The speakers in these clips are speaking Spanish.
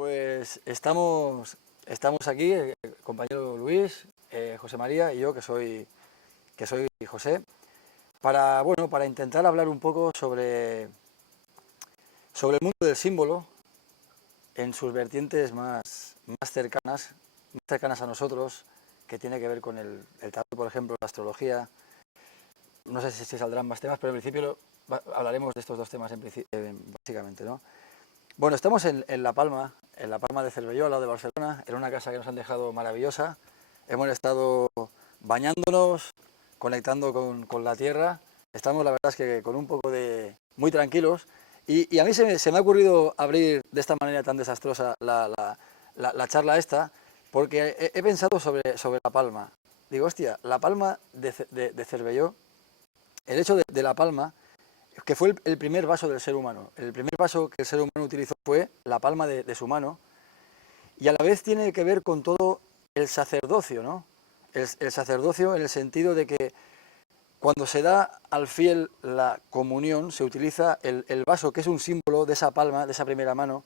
Pues estamos aquí, el compañero Luis, José María y yo, que soy José, para intentar hablar un poco sobre el mundo del símbolo en sus vertientes más cercanas a nosotros, que tiene que ver con el tarot, por ejemplo, la astrología. No sé si saldrán más temas, pero en principio hablaremos de estos dos temas básicamente, ¿no? Bueno, estamos en La Palma de Cervelló, al lado de Barcelona, en una casa que nos han dejado maravillosa. Hemos estado bañándonos, conectando con la tierra. Estamos, la verdad es que con un poco de... muy tranquilos. Y a mí se me ha ocurrido abrir de esta manera tan desastrosa la charla esta, porque he pensado sobre La Palma. Digo, hostia, La Palma de Cervelló, el hecho de La Palma, que fue el primer vaso del ser humano. El primer vaso que el ser humano utilizó fue la palma de su mano, y a la vez tiene que ver con todo el sacerdocio, ¿no? El sacerdocio en el sentido de que cuando se da al fiel la comunión, se utiliza el vaso, que es un símbolo de esa palma, de esa primera mano,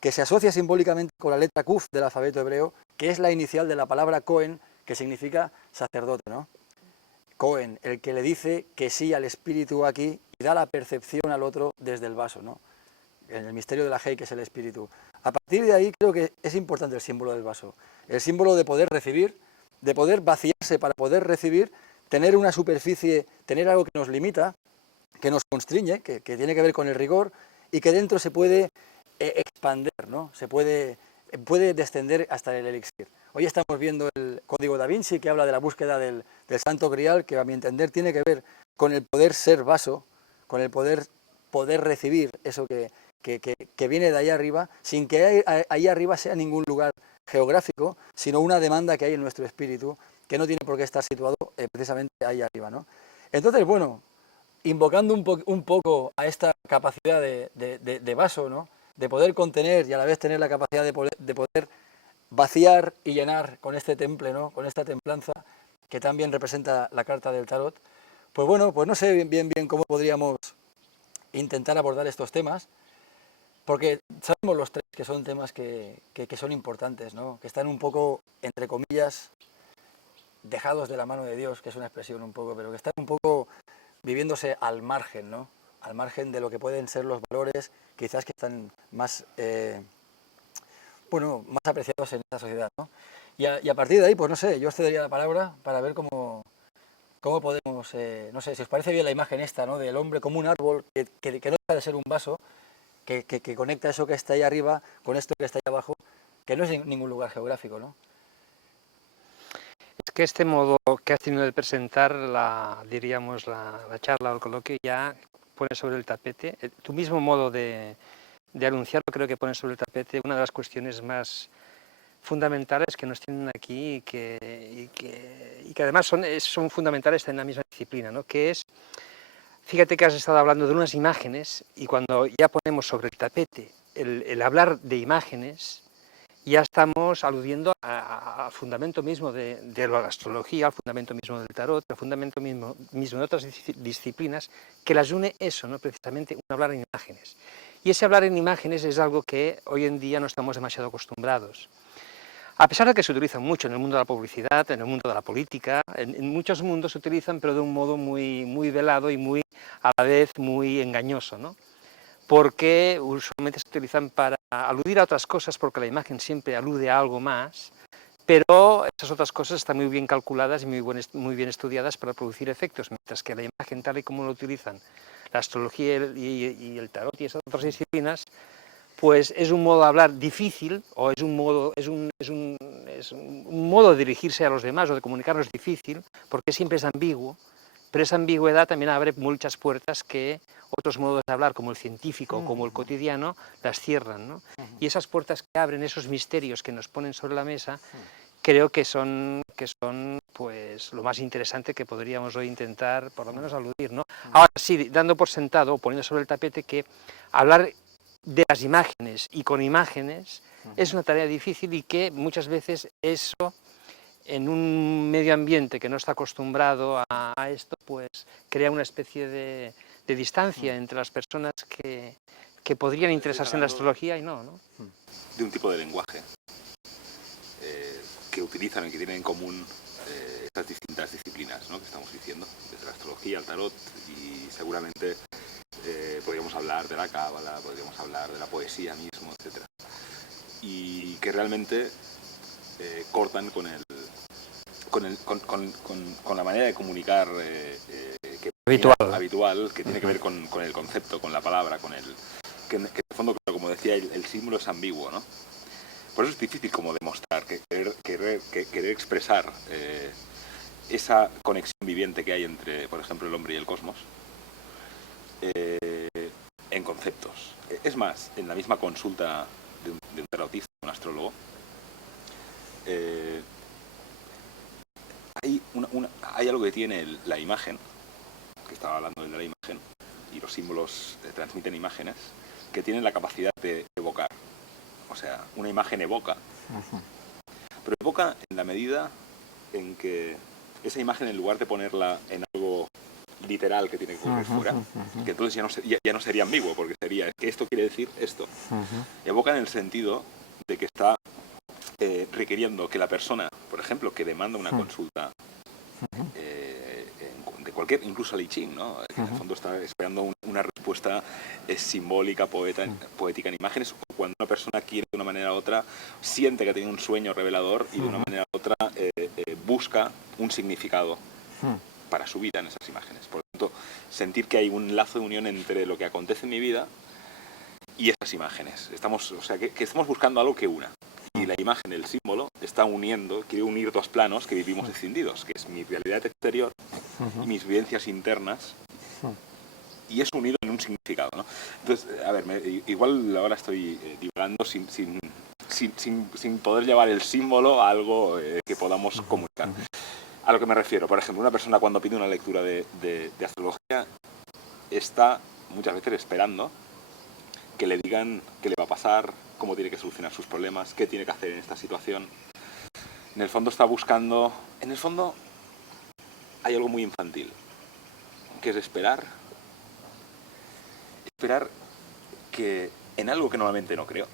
que se asocia simbólicamente con la letra Kuf del alfabeto hebreo, que es la inicial de la palabra Cohen, que significa sacerdote, ¿no? Cohen, el que le dice que sí al espíritu aquí y da la percepción al otro desde el vaso, ¿no? En el misterio de la Hei, que es el espíritu. A partir de ahí creo que es importante el símbolo del vaso, el símbolo de poder recibir, de poder vaciarse para poder recibir, tener una superficie, tener algo que nos limita, que nos constriñe, que tiene que ver con el rigor, y que dentro se puede expander, ¿no? Puede descender hasta el elixir. Hoy estamos viendo el Código Da Vinci, que habla de la búsqueda del Santo Grial, que a mi entender tiene que ver con el poder ser vaso, con el poder recibir eso que viene de ahí arriba, sin que ahí arriba sea ningún lugar geográfico, sino una demanda que hay en nuestro espíritu, que no tiene por qué estar situado precisamente ahí arriba, ¿no? Entonces, bueno, invocando un poco a esta capacidad de vaso, ¿no? De poder contener y a la vez tener la capacidad de poder vaciar y llenar con este temple, ¿no? Con esta templanza que también representa la carta del tarot. Pues bueno, pues no sé bien cómo podríamos intentar abordar estos temas, porque sabemos los tres que son temas que son importantes, ¿no? Que están un poco, entre comillas, dejados de la mano de Dios, que es una expresión un poco, pero que están un poco viviéndose al margen, ¿no? Al margen de lo que pueden ser los valores, quizás que están más apreciados en esta sociedad, ¿no? Y a partir de ahí, pues no sé, yo os cedería la palabra para ver cómo podemos, no sé, si os parece bien la imagen esta, ¿no? Del hombre como un árbol que no deja de ser un vaso, que conecta eso que está ahí arriba con esto que está ahí abajo, que no es ningún lugar geográfico, ¿no? Es que este modo que has tenido de presentar diríamos, la charla o el coloquio ya pone sobre el tapete, tu mismo modo de anunciarlo creo que pone sobre el tapete una de las cuestiones más fundamentales que nos tienen aquí y que además son fundamentales en la misma disciplina, ¿no? Que es, fíjate que has estado hablando de unas imágenes y cuando ya ponemos sobre el tapete el hablar de imágenes, ya estamos aludiendo al fundamento mismo de la astrología, al fundamento mismo del tarot, al fundamento mismo de otras disciplinas, que las une eso, ¿no? Precisamente un hablar en imágenes. Y ese hablar en imágenes es algo que hoy en día no estamos demasiado acostumbrados. A pesar de que se utilizan mucho en el mundo de la publicidad, en el mundo de la política, en muchos mundos se utilizan, pero de un modo muy velado y a la vez muy engañoso, ¿no? Porque usualmente se utilizan para aludir a otras cosas, porque la imagen siempre alude a algo más, pero esas otras cosas están muy bien calculadas y muy bien estudiadas para producir efectos, mientras que la imagen, tal y como lo utilizan la astrología y el tarot y esas otras disciplinas, pues es un modo de hablar difícil, o es un modo de dirigirse a los demás o de comunicarnos difícil, porque siempre es ambiguo, pero esa ambigüedad también abre muchas puertas que otros modos de hablar, como el científico o como el cotidiano, las cierran, ¿no? Y esas puertas que abren, esos misterios que nos ponen sobre la mesa, creo que son pues lo más interesante que podríamos hoy intentar, por lo menos, aludir, ¿no? Ahora sí, dando por sentado, o poniendo sobre el tapete, que hablar de las imágenes y con imágenes es una tarea difícil y que muchas veces eso, en un medio ambiente que no está acostumbrado a esto, pues crea una especie de distancia entre las personas que que podrían interesarse en la astrología y no, ¿no? De un tipo de lenguaje que utilizan y que tienen en común estas distintas disciplinas, ¿no?, que estamos diciendo, desde la astrología al tarot, y seguramente podríamos hablar de la cábala, podríamos hablar de la poesía mismo, etcétera, y que realmente cortan con la manera de comunicar habitual, que tiene que ver con el concepto, con la palabra, que en el fondo, como decía, el símbolo es ambiguo, ¿no? Por eso es difícil como demostrar, querer expresar esa conexión viviente que hay entre, por ejemplo, el hombre y el cosmos en conceptos. Es más, en la misma consulta de un tarotista, un astrólogo, hay algo que tiene la imagen, que estaba hablando de la imagen, y los símbolos transmiten imágenes, que tienen la capacidad de evocar. O sea, una imagen evoca, pero evoca en la medida en que esa imagen, en lugar de ponerla en algo literal que tiene que ocurrir fuera, que entonces ya no sería ambiguo, porque sería, es que esto quiere decir esto. Evoca en el sentido de que está requiriendo que la persona, por ejemplo, que demanda una consulta de cualquier, incluso al I Ching, ¿no?, que en el fondo está esperando una respuesta simbólica, poética en imágenes, o cuando una persona quiere de una manera u otra, siente que ha tenido un sueño revelador y de una manera u otra busca un significado para su vida en esas imágenes. Por lo tanto, sentir que hay un lazo de unión entre lo que acontece en mi vida y esas imágenes. O sea, que estamos buscando algo que una. Y la imagen, el símbolo, está quiere unir dos planos que vivimos escindidos, que es mi realidad exterior y mis vivencias internas, y es unido en un significado, ¿no? Entonces, a ver, igual ahora estoy divagando sin poder llevar el símbolo a algo que podamos comunicar. A lo que me refiero, por ejemplo, una persona cuando pide una lectura de astrología está muchas veces esperando que le digan qué le va a pasar, cómo tiene que solucionar sus problemas, qué tiene que hacer en esta situación. En el fondo está buscando... En el fondo hay algo muy infantil, que es esperar que en algo que normalmente no creo,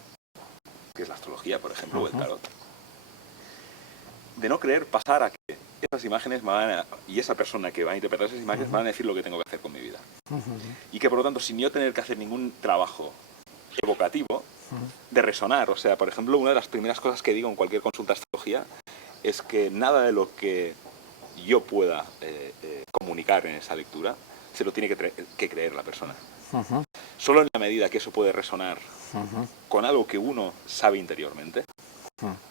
que es la astrología, por ejemplo, o el tarot, de no creer pasar a que esas imágenes y esa persona que va a interpretar esas imágenes van a decir lo que tengo que hacer con mi vida. Y que por lo tanto, sin yo tener que hacer ningún trabajo evocativo, de resonar, o sea, por ejemplo, una de las primeras cosas que digo en cualquier consulta de astrología es que nada de lo que yo pueda comunicar en esa lectura se lo tiene que creer la persona. Solo en la medida que eso puede resonar con algo que uno sabe interiormente,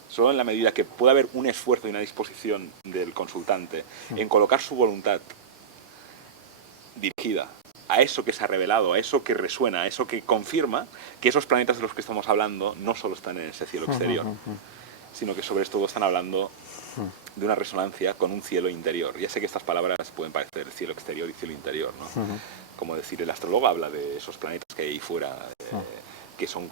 solo en la medida que pueda haber un esfuerzo y una disposición del consultante en colocar su voluntad dirigida a eso que se ha revelado, a eso que resuena, a eso que confirma que esos planetas de los que estamos hablando no solo están en ese cielo exterior, sino que sobre todo están hablando de una resonancia con un cielo interior. Ya sé que estas palabras pueden parecer cielo exterior y cielo interior, ¿no? Como decir, el astrólogo habla de esos planetas que hay ahí fuera, que son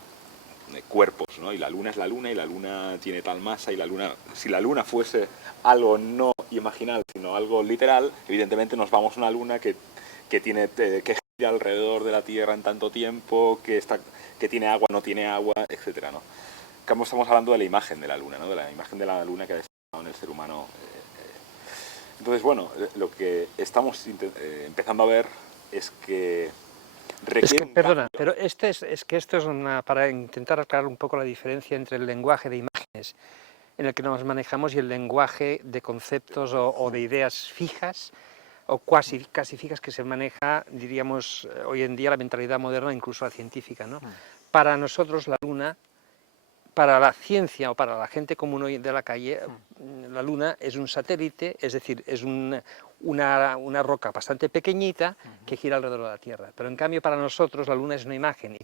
cuerpos, ¿no? Y la luna es la luna, y la luna tiene tal masa, y la luna, si la luna fuese algo no imaginal, sino algo literal, evidentemente nos vamos a una luna que gira alrededor de la Tierra en tanto tiempo, que tiene agua, no tiene agua, etcétera, ¿no? Estamos hablando de la imagen de la luna, ¿no?, de la imagen de la luna que ha desarrollado en el ser humano. Entonces, bueno, lo que estamos empezando a ver es que requiere perdona, pero esto es para intentar aclarar un poco la diferencia entre el lenguaje de imágenes en el que nos manejamos y el lenguaje de conceptos o de ideas fijas o casi fijas que se maneja, diríamos, hoy en día la mentalidad moderna, incluso la científica, ¿no? Para nosotros la luna, para la ciencia o para la gente común hoy de la calle, la luna es un satélite, es decir, es una roca bastante pequeñita que gira alrededor de la Tierra. Pero en cambio para nosotros la luna es una imagen y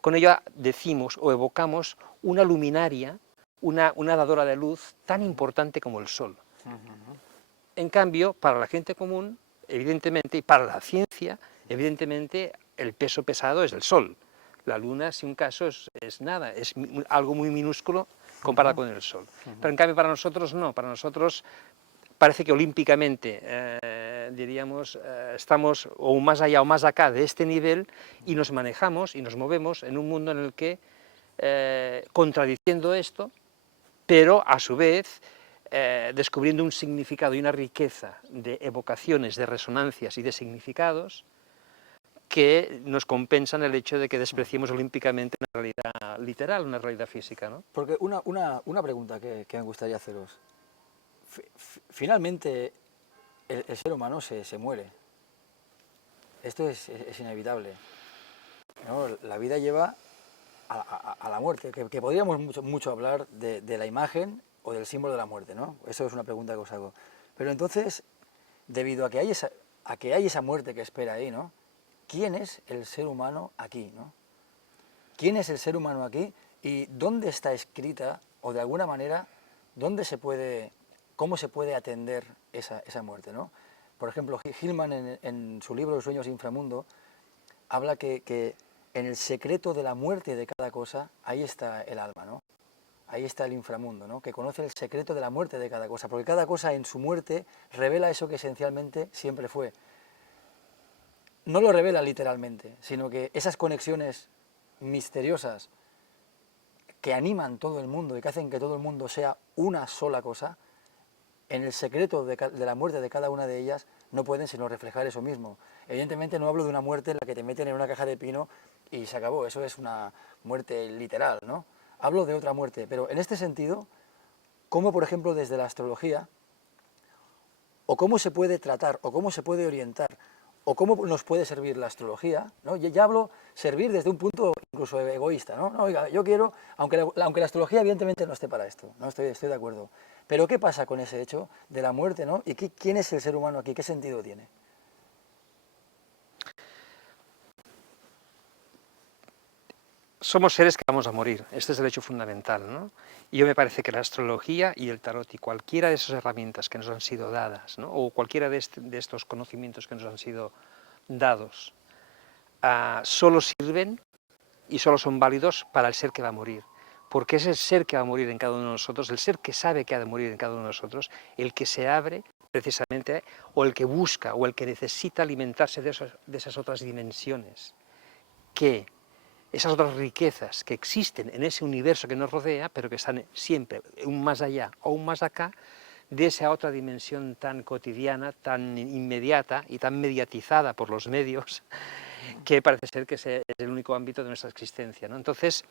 con ello decimos o evocamos una luminaria, una dadora de luz tan importante como el Sol. En cambio, para la gente común, evidentemente, y para la ciencia, evidentemente, el peso pesado es el Sol. La Luna, si un caso, es nada, es algo muy minúsculo comparado con el Sol. Pero en cambio para nosotros no, para nosotros parece que olímpicamente diríamos, estamos o más allá o más acá de este nivel y nos manejamos y nos movemos en un mundo en el que, contradiciendo esto, pero a su vez descubriendo un significado y una riqueza de evocaciones, de resonancias y de significados que nos compensan el hecho de que despreciemos olímpicamente una realidad literal, una realidad física, ¿no? Porque una pregunta que me gustaría haceros. Finalmente, el ser humano se muere. Esto es inevitable, ¿no? La vida lleva a la muerte, que podríamos mucho hablar de la imagen o del símbolo de la muerte, ¿no? Eso es una pregunta que os hago. Pero entonces, debido a que hay esa muerte que espera ahí, ¿no? ¿Quién es el ser humano aquí, ¿no? ¿Quién es el ser humano aquí y dónde está escrita, o de alguna manera, cómo se puede atender esa muerte, ¿no? Por ejemplo, Hillman en su libro Los sueños inframundo habla que en el secreto de la muerte de cada cosa, ahí está el alma, ¿no? Ahí está el inframundo, ¿no? Que conoce el secreto de la muerte de cada cosa, porque cada cosa en su muerte revela eso que esencialmente siempre fue. No lo revela literalmente, sino que esas conexiones misteriosas que animan todo el mundo y que hacen que todo el mundo sea una sola cosa, en el secreto de la muerte de cada una de ellas no pueden sino reflejar eso mismo. Evidentemente no hablo de una muerte en la que te meten en una caja de pino y se acabó, eso es una muerte literal, ¿no? Hablo de otra muerte, pero en este sentido, ¿cómo, por ejemplo, desde la astrología, o cómo se puede tratar, o cómo se puede orientar, o cómo nos puede servir la astrología, ¿no? Ya hablo servir desde un punto incluso egoísta, ¿no? No, oiga, yo quiero, aunque la astrología evidentemente no esté para esto, no estoy de acuerdo, pero ¿qué pasa con ese hecho de la muerte, ¿no? ¿Y quién es el ser humano aquí? ¿Qué sentido tiene? Somos seres que vamos a morir, este es el hecho fundamental, ¿no? Y yo me parece que la astrología y el tarot y cualquiera de esas herramientas que nos han sido dadas, ¿no? O cualquiera de estos conocimientos que nos han sido dados, solo sirven y solo son válidos para el ser que va a morir. Porque es el ser que va a morir en cada uno de nosotros, el ser que sabe que ha de morir en cada uno de nosotros, el que se abre precisamente, o el que busca, o el que necesita alimentarse de esas otras dimensiones, esas otras riquezas que existen en ese universo que nos rodea, pero que están siempre un más allá o un más acá, de esa otra dimensión tan cotidiana, tan inmediata y tan mediatizada por los medios, que parece ser que es el único ámbito de nuestra existencia, ¿no? Entonces,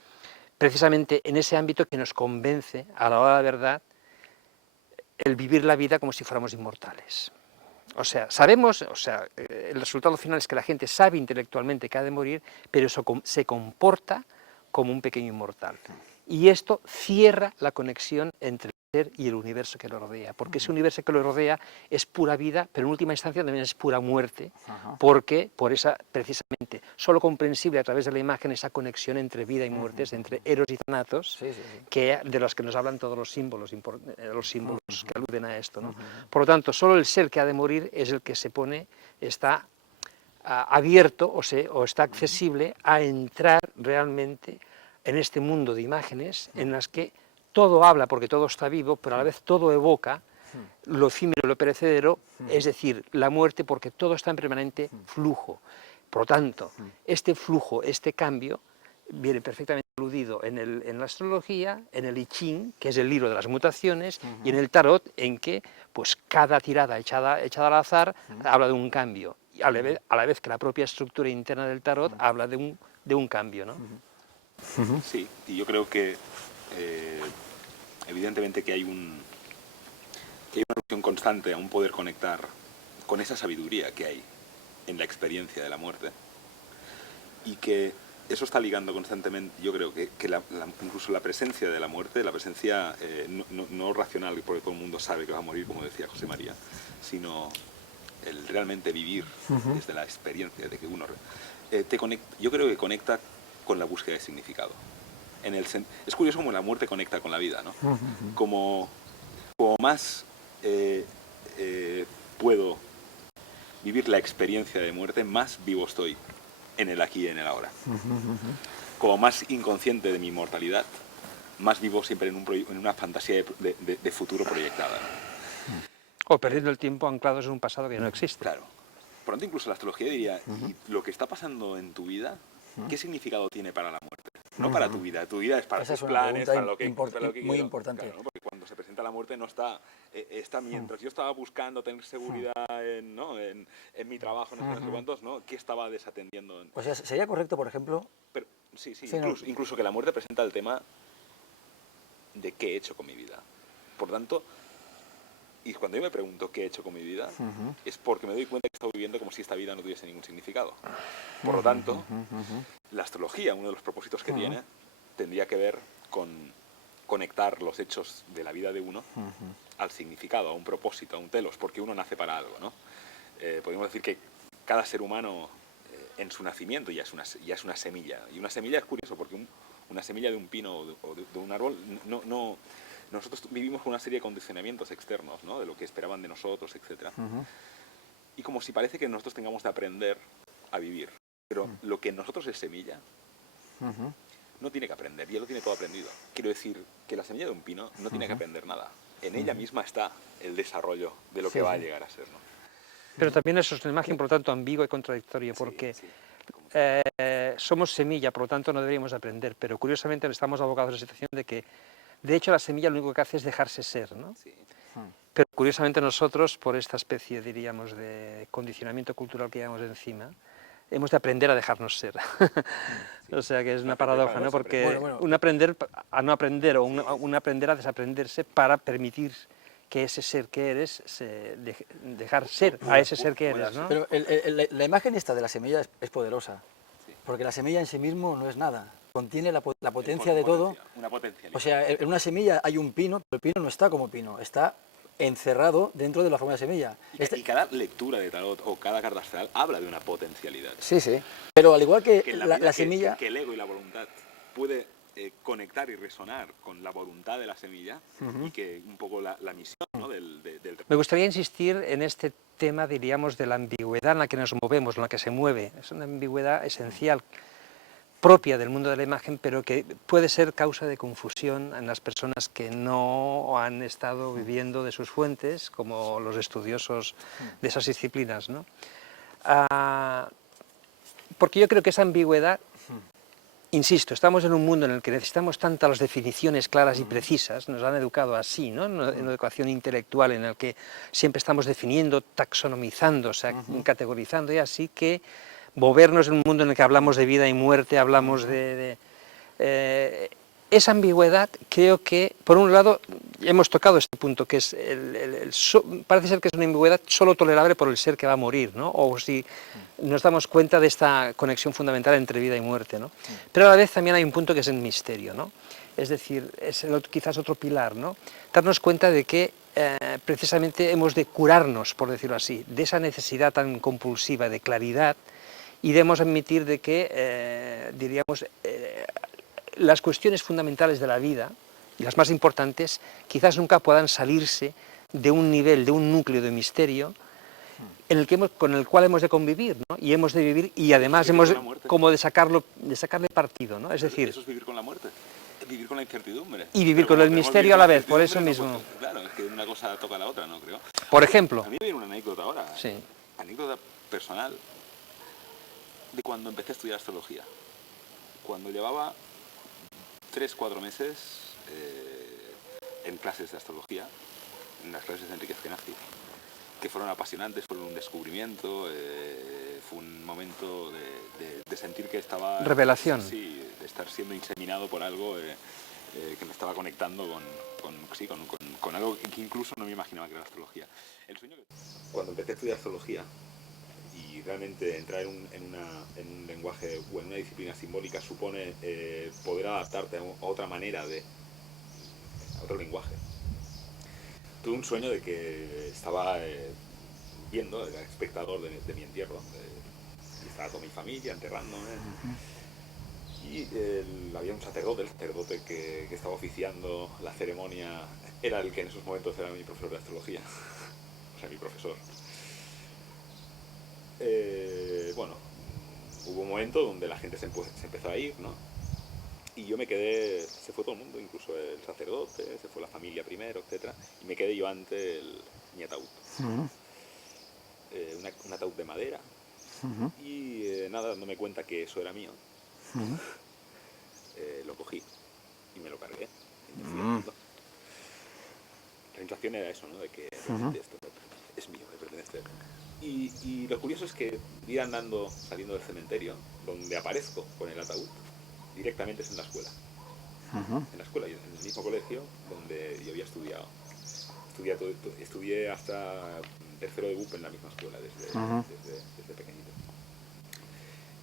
precisamente en ese ámbito que nos convence, a la hora de la verdad, el vivir la vida como si fuéramos inmortales. O sea, sabemos, el resultado final es que la gente sabe intelectualmente que ha de morir, pero eso se comporta como un pequeño inmortal. Y esto cierra la conexión entre el ser y el universo que lo rodea, porque ese universo que lo rodea es pura vida, pero en última instancia también es pura muerte, porque por esa, precisamente, solo comprensible a través de la imagen esa conexión entre vida y muertes, entre Eros y Thanatos, de los que nos hablan todos los símbolos que aluden a esto, ¿no? Por lo tanto, solo el ser que ha de morir es el que está abierto o está accesible a entrar realmente en este mundo de imágenes en las que todo habla porque todo está vivo, pero a la vez todo evoca lo efímero y lo perecedero, es decir, la muerte, porque todo está en permanente flujo. Por lo tanto, este flujo, este cambio, viene perfectamente aludido en la astrología, en el I Ching, que es el libro de las mutaciones, y en el tarot, en que pues, cada tirada echada al azar habla de un cambio, y a la vez que la propia estructura interna del tarot habla de un cambio, ¿no? Sí, y yo creo que evidentemente que hay una alusión constante a un poder conectar con esa sabiduría que hay en la experiencia de la muerte, y que eso está ligando constantemente, yo creo que incluso la presencia de la muerte, la presencia no racional, porque todo el mundo sabe que va a morir, como decía José María, sino el realmente vivir desde la experiencia de que uno yo creo que conecta con la búsqueda de significado. Es curioso cómo la muerte conecta con la vida, ¿no? Como más puedo vivir la experiencia de muerte, más vivo estoy en el aquí y en el ahora. Como más inconsciente de mi mortalidad, más vivo siempre en una fantasía de futuro proyectada, ¿no? O perdiendo el tiempo anclados en un pasado que ya no existe. Claro. Por lo tanto, incluso la astrología diría, ¿y lo que está pasando en tu vida, qué significado tiene para la muerte? No para tu vida es para Esa tus es una planes, pregunta para lo que muy quiero. importante. Claro, ¿no? Porque cuando se presenta la muerte no está, está mientras yo estaba buscando tener seguridad en, ¿no? en mi trabajo, no sé cuántos, ¿no? ¿Qué estaba desatendiendo? O sea, sería correcto, por ejemplo... Pero, sí, Sí, no. incluso que la muerte presenta el tema de qué he hecho con mi vida. Por tanto, y cuando yo me pregunto qué he hecho con mi vida, es porque me doy cuenta que he estado viviendo como si esta vida no tuviese ningún significado. Por lo tanto, la astrología, uno de los propósitos que tiene, tendría que ver con conectar los hechos de la vida de uno al significado, a un propósito, a un telos, porque uno nace para algo, ¿no? Podríamos decir que cada ser humano en su nacimiento ya es una semilla. Y una semilla es curioso porque una semilla de un pino o de un árbol nosotros vivimos con una serie de condicionamientos externos, ¿no? De lo que esperaban de nosotros, etc. Y como si parece que nosotros tengamos de aprender a vivir. Pero lo que en nosotros es semilla, no tiene que aprender, ya lo tiene todo aprendido. Quiero decir que la semilla de un pino no tiene que aprender nada. En ella misma está el desarrollo de lo que va a llegar a ser, ¿no? Pero también eso es una imagen, por lo tanto, ambigua y contradictoria, porque somos semilla, por lo tanto no deberíamos aprender, pero curiosamente estamos abocados a la situación de que, de hecho, la semilla lo único que hace es dejarse ser, ¿no? Sí. Pero curiosamente nosotros, por esta especie, diríamos, de condicionamiento cultural que llevamos encima, hemos de aprender a dejarnos ser. O sea que es una paradoja, ¿no? Porque un aprender a no aprender o un aprender a desaprenderse para permitir que ese ser que eres, dejar ser a ese ser que eres, ¿no? Pero la imagen esta de la semilla es poderosa, porque la semilla en sí mismo no es nada, contiene la potencia de todo. Una potencialidad. O sea, en una semilla hay un pino, pero el pino no está como pino, está encerrado dentro de la forma de semilla. Y cada lectura de tarot o cada carta astral habla de una potencialidad. Sí, sí. Pero al igual que en la semilla... Que el ego y la voluntad puede conectar y resonar con la voluntad de la semilla y que un poco la misión, ¿no? del... Me gustaría insistir en este tema, diríamos, de la ambigüedad en la que nos movemos, en la que se mueve. Es una ambigüedad esencial, propia del mundo de la imagen, pero que puede ser causa de confusión en las personas que no han estado viviendo de sus fuentes, como los estudiosos de esas disciplinas, ¿no? Porque yo creo que esa ambigüedad, insisto, estamos en un mundo en el que necesitamos tantas las definiciones claras y precisas, nos han educado así, ¿no? En una educación intelectual en la que siempre estamos definiendo, taxonomizando, o sea, categorizando y así, que movernos en un mundo en el que hablamos de vida y muerte, hablamos esa ambigüedad, creo que, por un lado, hemos tocado este punto, que es parece ser que es una ambigüedad solo tolerable por el ser que va a morir, ¿no? O si nos damos cuenta de esta conexión fundamental entre vida y muerte, ¿no? Pero a la vez también hay un punto que es el misterio, ¿no? Es decir, es quizás otro pilar, ¿no? Darnos cuenta de que precisamente hemos de curarnos, por decirlo así, de esa necesidad tan compulsiva de claridad, y debemos admitir de que, diríamos, las cuestiones fundamentales de la vida, y las más importantes, quizás nunca puedan salirse de un nivel, de un núcleo de misterio con el cual hemos de convivir, ¿no? Y hemos de vivir, y además hemos como de sacarle partido, ¿no? Es decir... Eso es vivir con la muerte, vivir con la incertidumbre. Y vivir con el misterio a la vez, por eso mismo. Claro, es que una cosa toca a la otra, ¿no? Creo. Por ejemplo... A mí me viene una anécdota ahora, sí. Anécdota personal, de cuando empecé a estudiar astrología. Cuando llevaba 3-4 meses en clases de astrología, en las clases de Enrique Eskenazi, que fueron apasionantes, fueron un descubrimiento, fue un momento de sentir que estaba... Revelación. Sí, de estar siendo inseminado por algo que me estaba conectando con algo que incluso no me imaginaba que era la astrología. Cuando empecé a estudiar astrología, y realmente entrar en un lenguaje o en una disciplina simbólica supone poder adaptarte a otra manera a otro lenguaje. Tuve un sueño de que estaba viendo, era espectador de mi entierro, y estaba toda mi familia enterrándome, y había un sacerdote, el sacerdote que estaba oficiando la ceremonia, era el que en esos momentos era mi profesor de astrología, o sea, mi profesor. Bueno, hubo un momento donde la gente se empezó a ir, ¿no? Y yo me quedé, se fue todo el mundo, incluso el sacerdote, se fue la familia primero, etc. Y me quedé yo ante mi ataúd. Ujú, Un ataúd de madera. ujú, Y nada, dándome cuenta que eso era mío, ujú. lo cogí y me lo cargué. Y me fui Mm. andando. La sensación era eso, ¿no? De que realmente esto es mío, me pertenece. Y lo curioso es que ir andando, saliendo del cementerio, donde aparezco con el ataúd, directamente es en la escuela. Ujú. En la escuela, en el mismo colegio donde yo había estudiado. Estudié hasta tercero de BUP en la misma escuela, desde pequeñito.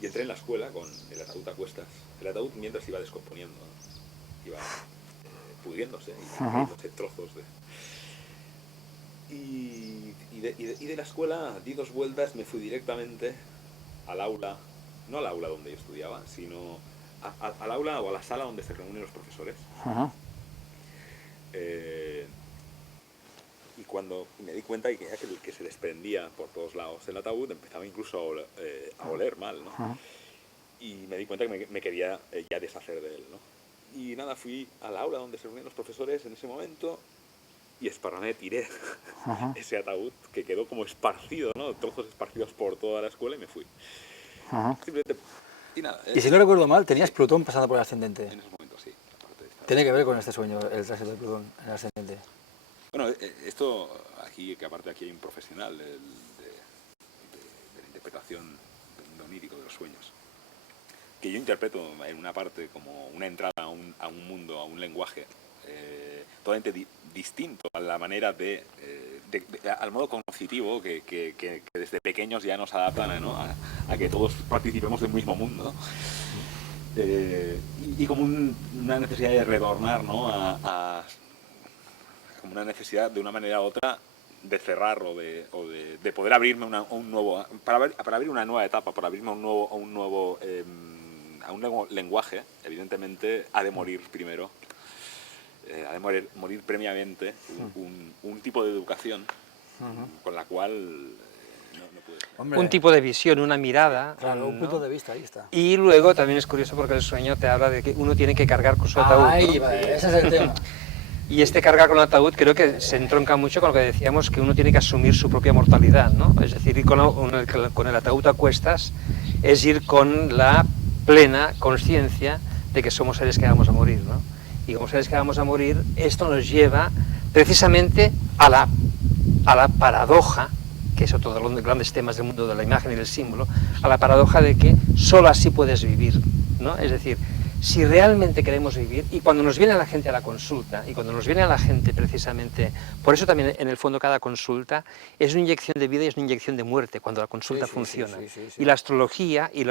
Y entré en la escuela con el ataúd a cuestas. El ataúd mientras iba descomponiendo, ¿no? Iba pudriéndose y cayéndose trozos de... Y de la escuela di 2 vueltas, me fui directamente al aula, no al aula donde yo estudiaba, sino al aula o a la sala donde se reúnen los profesores. Ujú. Y cuando me di cuenta de que se desprendía por todos lados el ataúd, empezaba incluso a oler mal, ¿no? Ujú. Y me di cuenta que me quería ya deshacer de él, ¿no? Y nada, fui al aula donde se reunían los profesores en ese momento y esparramé, tiré ese ataúd que quedó como esparcido, ¿no? Trozos esparcidos por toda la escuela y me fui. Ujú. Simplemente... Y nada, Y si no recuerdo mal, tenías Plutón pasando por el ascendente. en esos momentos sí. Aparte de estar... Tiene que ver con este sueño, el tránsito de Plutón en el ascendente. Bueno, esto aquí, que aparte aquí hay un profesional de la interpretación onírico de los sueños, que yo interpreto en una parte como una entrada a un mundo, a un lenguaje totalmente distinto a la manera al modo cognitivo que desde pequeños ya nos adaptan, ¿no? a que todos participemos del mismo mundo. Y como una necesidad de retornar, ¿no? Como una necesidad de una manera u otra de cerrar o de poder abrirme un nuevo, para abrir una nueva etapa, para abrirme a un nuevo lenguaje. Evidentemente ha de morir primero, ha de morir previamente un tipo de educación con la cual no pude. Hombre, Un tipo de visión, una mirada. claro, un ¿no? punto de vista, ahí está. Y luego también es curioso porque el sueño te habla de que uno tiene que cargar con su ataúd, Ahí ¿no? va, ese es el tema. Y este cargar con el ataúd creo que se entronca mucho con lo que decíamos, que uno tiene que asumir su propia mortalidad, ¿no? Es decir, ir con el ataúd a cuestas es ir con la plena conciencia de que somos seres que vamos a morir, ¿no? Y como seres que vamos a morir, esto nos lleva precisamente a la paradoja, que es otro de los grandes temas del mundo de la imagen y del símbolo, a la paradoja de que solo así puedes vivir, ¿no? Es decir, si realmente queremos vivir, y cuando nos viene a la gente a la consulta, y cuando nos viene a la gente precisamente, por eso también en el fondo cada consulta es una inyección de vida y es una inyección de muerte cuando la consulta funciona. Sí. Y la astrología y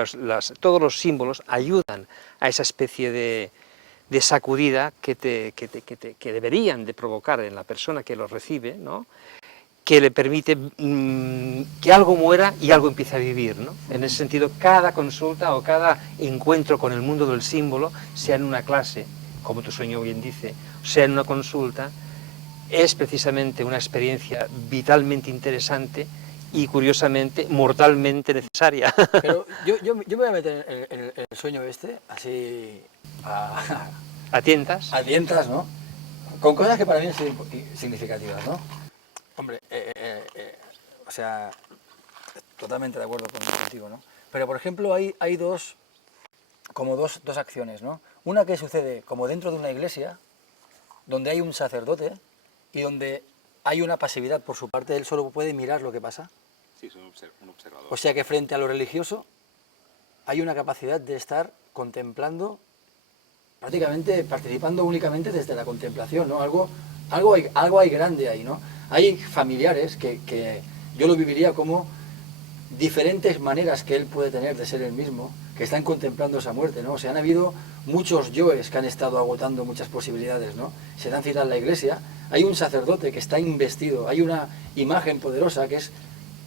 todos los símbolos ayudan a esa especie de sacudida que deberían de provocar en la persona que los recibe, ¿no? Que le permite que algo muera y algo empiece a vivir, ¿no? En ese sentido, cada consulta o cada encuentro con el mundo del símbolo, sea en una clase, como tu sueño bien dice, sea en una consulta, es precisamente una experiencia vitalmente interesante y, curiosamente, mortalmente necesaria. Pero yo me voy a meter en el sueño este, así ¿A tientas? a tientas, ¿no? Con cosas que para mí son significativas, ¿no? Hombre, o sea, totalmente de acuerdo contigo, ¿no? Pero, por ejemplo, hay dos acciones, ¿no? Una que sucede como dentro de una iglesia, donde hay un sacerdote y donde hay una pasividad por su parte, él solo puede mirar lo que pasa. Sí, soy un observador. O sea que frente a lo religioso hay una capacidad de estar contemplando, prácticamente participando únicamente desde la contemplación, ¿no? Algo hay grande ahí, ¿no? Hay familiares que yo lo viviría como diferentes maneras que él puede tener de ser el mismo, que están contemplando esa muerte, ¿no? O sea, han habido muchos yoes que han estado agotando muchas posibilidades, ¿no? Se dan cita en la iglesia, hay un sacerdote que está investido, hay una imagen poderosa que es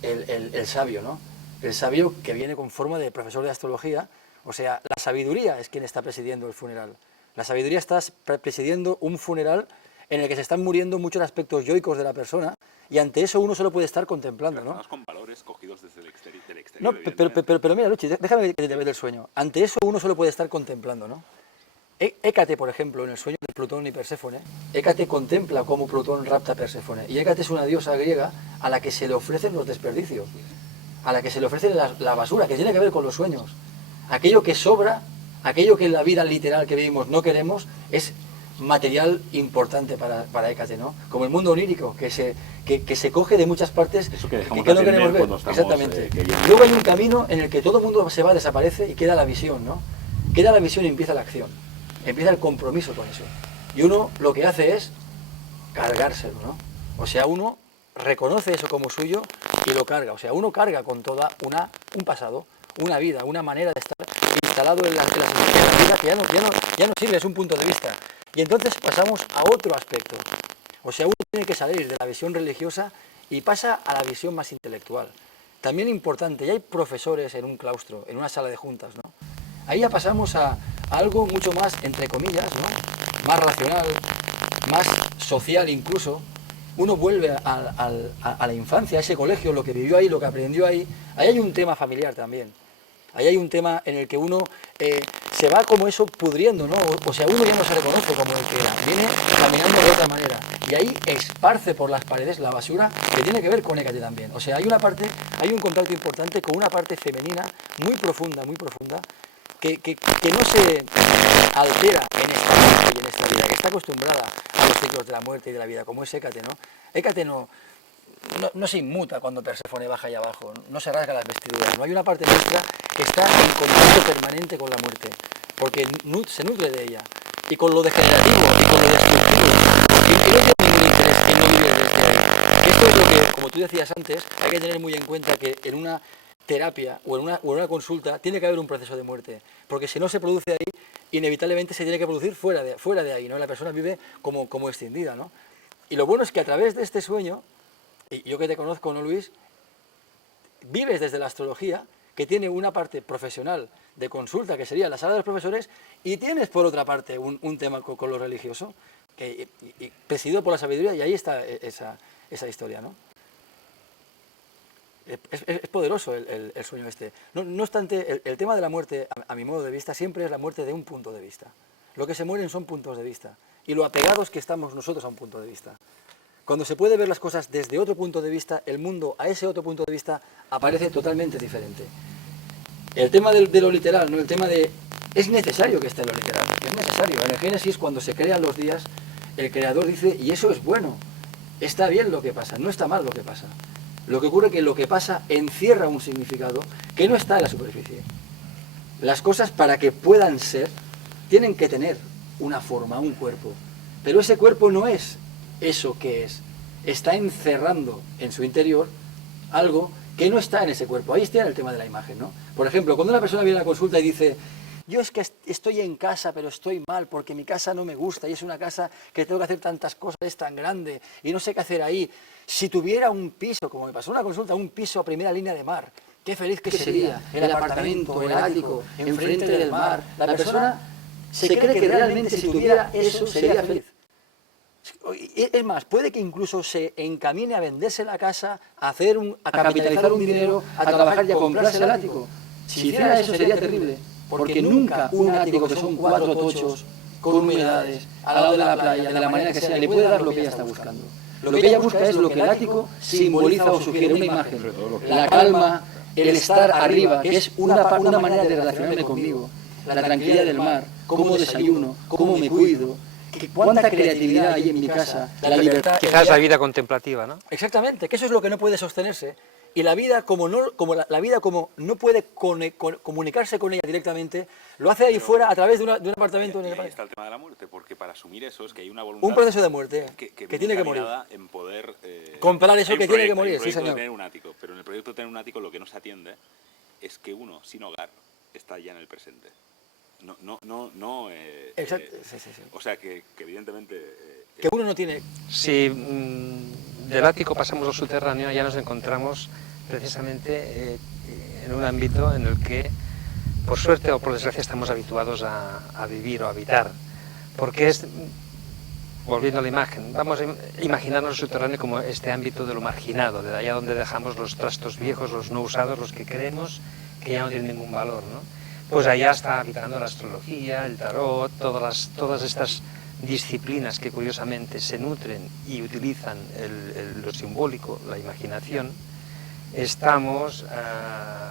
el sabio, ¿no? El sabio que viene con forma de profesor de astrología, o sea, la sabiduría es quien está presidiendo el funeral. La sabiduría está presidiendo un funeral en el que se están muriendo muchos aspectos yoicos de la persona y ante eso uno solo puede estar contemplando, ¿no? Con valores cogidos desde el exterior. No, pero mira, Luchi, déjame que te vea del sueño. Ante eso uno solo puede estar contemplando, ¿no? Hécate, por ejemplo, en el sueño de Plutón y Perséfone, Hécate contempla cómo Plutón rapta a Perséfone. Y Hécate es una diosa griega a la que se le ofrecen los desperdicios, a la que se le ofrece la basura, que tiene que ver con los sueños. Aquello que sobra, aquello que en la vida literal que vivimos no queremos, es material importante para Hécate, ¿no? Como el mundo onírico, que se coge de muchas partes Eso que dejamos no de queremos ver. cuando estamos, Exactamente. queriendo. Luego hay un camino en el que todo el mundo se va, desaparece y queda la visión, ¿no? Queda la visión y empieza la acción. Empieza el compromiso con eso. Y uno lo que hace es cargárselo, ¿no? O sea, uno reconoce eso como suyo y lo carga. O sea, uno carga con toda un pasado, una vida, una manera de estar instalado en la vida que ya no sirve, es un punto de vista. Y entonces pasamos a otro aspecto. O sea, uno tiene que salir de la visión religiosa y pasa a la visión más intelectual. También importante, ya hay profesores en un claustro, en una sala de juntas, ¿no? Ahí ya pasamos a algo mucho más, entre comillas, ¿no? Más racional, más social incluso. Uno vuelve a la infancia, a ese colegio, lo que vivió ahí, lo que aprendió ahí. Ahí hay un tema familiar también. Ahí hay un tema en el que uno se va como eso pudriendo, ¿no? O sea, uno ya no se reconoce como el que era, viene caminando de otra manera. Y ahí esparce por las paredes la basura que tiene que ver con Hécate también. O sea, hay un contacto importante con una parte femenina muy profunda, que no se altera en esta muerte y en esta vida, que está acostumbrada a los ciclos de la muerte y de la vida, como es Hécate, ¿no? Hécate no se inmuta cuando Perséfone baja allá abajo, no se rasga las vestiduras, no hay una parte nuestra que está en contacto permanente con la muerte, porque se nutre de ella, y con lo degenerativo, y con lo destructivo, y no tiene ningún interés en no vivir desde ahí. Esto es lo que, como tú decías antes, hay que tener muy en cuenta que en una terapia o en una consulta tiene que haber un proceso de muerte, porque si no se produce ahí, inevitablemente se tiene que producir fuera de ahí, ¿no? La persona vive como extendida, ¿no? Y lo bueno es que a través de este sueño, y yo que te conozco, ¿no, Luis? Vives desde la astrología, que tiene una parte profesional de consulta, que sería la sala de los profesores, y tienes por otra parte un tema con lo religioso, y presidido por la sabiduría, y ahí está esa historia, ¿no? Es poderoso el sueño este. No obstante, el tema de la muerte, a mi modo de vista, siempre es la muerte de un punto de vista. Lo que se mueren son puntos de vista, y lo apegados que estamos nosotros a un punto de vista. Cuando se puede ver las cosas desde otro punto de vista, el mundo a ese otro punto de vista aparece totalmente diferente. El tema de lo literal, ¿no? El tema de... Es necesario que esté lo literal, es necesario. En el Génesis, cuando se crean los días, el Creador dice, y eso es bueno, está bien lo que pasa, no está mal lo que pasa. Lo que ocurre es que lo que pasa encierra un significado que no está en la superficie. Las cosas, para que puedan ser, tienen que tener una forma, un cuerpo. Pero ese cuerpo no es eso que es. Está encerrando en su interior algo que no está en ese cuerpo. Ahí está el tema de la imagen, ¿no? Por ejemplo, cuando una persona viene a la consulta y dice, yo es que estoy en casa, pero estoy mal porque mi casa no me gusta y es una casa que tengo que hacer tantas cosas, es tan grande y no sé qué hacer ahí. Si tuviera un piso, como me pasó en una consulta, un piso a primera línea de mar, qué feliz que sería, el apartamento, el ático, enfrente del mar. La persona se cree que realmente si tuviera eso sería feliz. Es más, puede que incluso se encamine a venderse la casa, a capitalizar un dinero, a trabajar y a comprarse el ático. Si hiciera eso sería terrible, porque nunca un ático que son 4 tochos, con humedades, al lado de la playa, de la manera que sea, le puede dar lo que ella está buscando. Lo que ella busca es lo que el ático simboliza o sugiere, una imagen, la calma, el estar arriba, que es una manera de relacionarme conmigo, la tranquilidad del mar, cómo desayuno, cómo me cuido, cuánta creatividad hay en mi casa, la libertad. Quizás la vida contemplativa, ¿no? Exactamente, que eso es lo que no puede sostenerse. Y la vida, como no puede comunicarse con ella directamente, lo hace ahí fuera a través de un apartamento. Y ahí está el tema de la muerte, porque para asumir eso es que hay una voluntad... Un proceso de muerte que tiene que morir. En poder... comprar eso que tiene que morir, sí, señor. señor. Tener un ático, pero en el proyecto de tener un ático lo que no se atiende es que uno, sin hogar, está ya en el presente. Exacto, sí. O sea, que evidentemente... que uno no tiene... Si del ático pasamos al subterráneo, ya nos encontramos precisamente en un ámbito en el que, por suerte o por desgracia, estamos habituados a vivir o a habitar. Porque es, volviendo a la imagen, vamos a imaginarnos el subterráneo como este ámbito de lo marginado, de allá donde dejamos los trastos viejos, los no usados, los que creemos que ya no tienen ningún valor, ¿no? pues allá está habitando la astrología, el tarot, todas estas disciplinas que curiosamente se nutren y utilizan lo simbólico, la imaginación. Estamos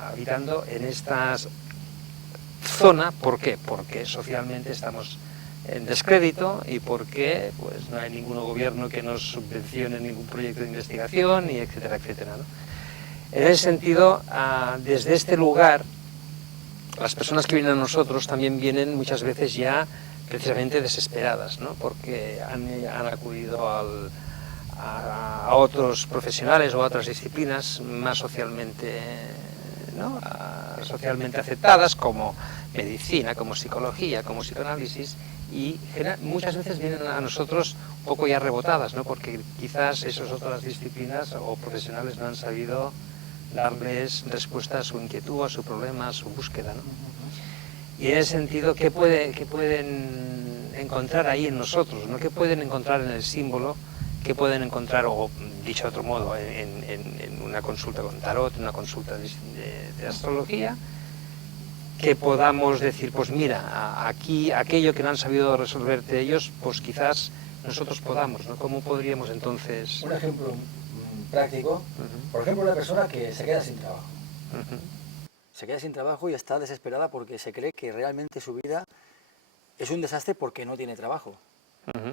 habitando en esta zona. ¿Por qué? Porque socialmente estamos en descrédito y porque pues, no hay ningún gobierno que nos subvencione ningún proyecto de investigación, y etcétera, etcétera, ¿no? En ese sentido, desde este lugar, las personas que vienen a nosotros también vienen muchas veces ya precisamente desesperadas, ¿no? Porque han acudido a otros profesionales o a otras disciplinas más socialmente, ¿no? Socialmente aceptadas, como medicina, como psicología, como psicoanálisis, y muchas veces vienen a nosotros un poco ya rebotadas, ¿no? Porque quizás esas otras disciplinas o profesionales no han sabido darles respuesta a su inquietud, a su problema, a su búsqueda, ¿no? Y en ese sentido, ¿qué pueden encontrar ahí en nosotros, ¿no? ¿Qué pueden encontrar en el símbolo? ¿Qué pueden encontrar, o dicho de otro modo, en una consulta con tarot, en una consulta de astrología? Que podamos decir, pues mira, aquí aquello que no han sabido resolverte ellos, pues quizás nosotros podamos, ¿no? ¿Cómo podríamos entonces...? Un ejemplo práctico, por ejemplo, una persona que se queda sin trabajo. Se queda sin trabajo y está desesperada porque se cree que realmente su vida es un desastre porque no tiene trabajo.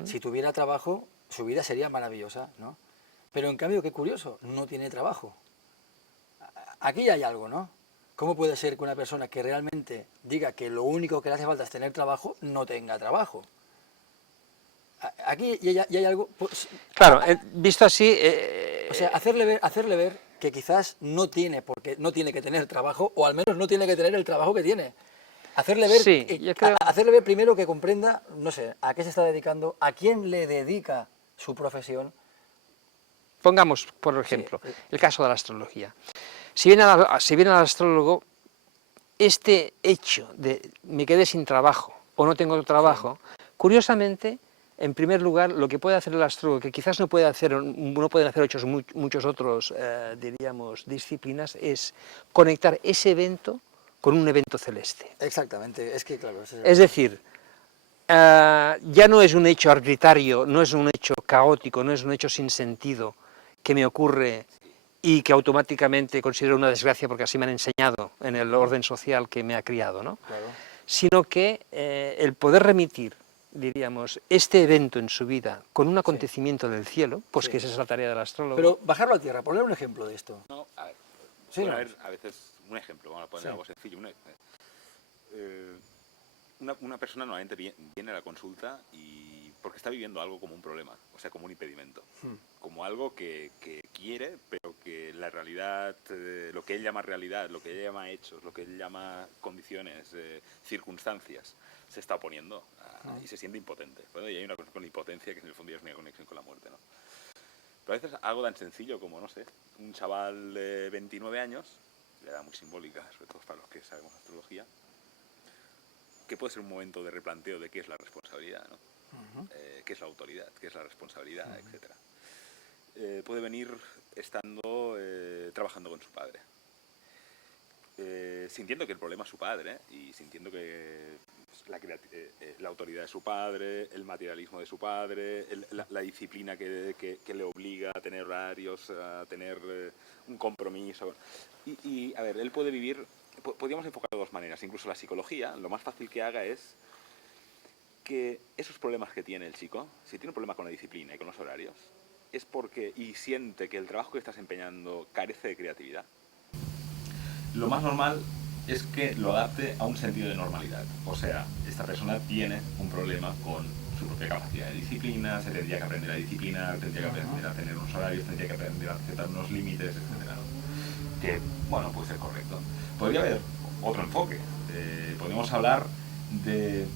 Si tuviera trabajo, su vida sería maravillosa, ¿no? Pero en cambio, qué curioso, no tiene trabajo. Aquí hay algo, ¿no? ¿Cómo puede ser que una persona que realmente diga que lo único que le hace falta es tener trabajo, no tenga trabajo? Aquí ya hay algo... Pues, claro, visto así... o sea, hacerle ver que quizás no tiene que tener trabajo, o al menos no tiene que tener el trabajo que tiene. Hacerle ver, sí, yo creo... hacerle ver primero que comprenda, no sé, a qué se está dedicando, a quién le dedica su profesión. Pongamos, por ejemplo, el caso de la astrología. Si viene al astrólogo, este hecho de me quedé sin trabajo o no tengo trabajo, curiosamente, en primer lugar, lo que puede hacer el astrólogo, que quizás no pueden hacer muchos otros, diríamos, disciplinas, es conectar ese evento con un evento celeste. Exactamente, es que claro... Es decir, ya no es un hecho arbitrario, no es un hecho caótico, no es un hecho sin sentido que me ocurre y que automáticamente considero una desgracia porque así me han enseñado en el orden social que me ha criado, ¿no? Claro. Sino que el poder remitir, diríamos, este evento en su vida con un acontecimiento del cielo, pues que esa es la tarea del astrólogo. Pero bajarlo a tierra, poner un ejemplo de esto. No, a ver, Sí, puede ¿no? haber a veces un ejemplo, vamos a poner algo sencillo. Una persona normalmente viene a la consulta y porque está viviendo algo como un problema, o sea, como un impedimento, como algo que quiere, pero que la realidad, lo que él llama realidad, lo que él llama hechos, lo que él llama condiciones, circunstancias, se está oponiendo y se siente impotente. Bueno, y hay una conexión con la impotencia que en el fondo ya es una conexión con la muerte, ¿no? Pero a veces algo tan sencillo como, no sé, un chaval de 29 años, le da muy simbólica, sobre todo para los que sabemos astrología, que puede ser un momento de replanteo de qué es la responsabilidad, ¿no? Qué es la autoridad, qué es la responsabilidad, etcétera. Puede venir estando trabajando con su padre, sintiendo que el problema es su padre y sintiendo que la autoridad de su padre, el materialismo de su padre, la disciplina que le obliga a tener horarios, a tener un compromiso. Y, a ver, él puede vivir... Podríamos enfocarlo de dos maneras. Incluso la psicología, lo más fácil que haga es que esos problemas que tiene el chico, si tiene un problema con la disciplina y con los horarios, es porque, y siente que el trabajo que estás empeñando carece de creatividad, lo más normal es que lo adapte a un sentido de normalidad. O sea, esta persona tiene un problema con su propia capacidad de disciplina, se tendría que aprender a disciplinar, tendría que aprender a tener unos horarios, tendría que aprender a aceptar unos límites, etcétera, ¿no? Que, bueno, puede ser correcto. Podría haber otro enfoque. Podríamos hablar de...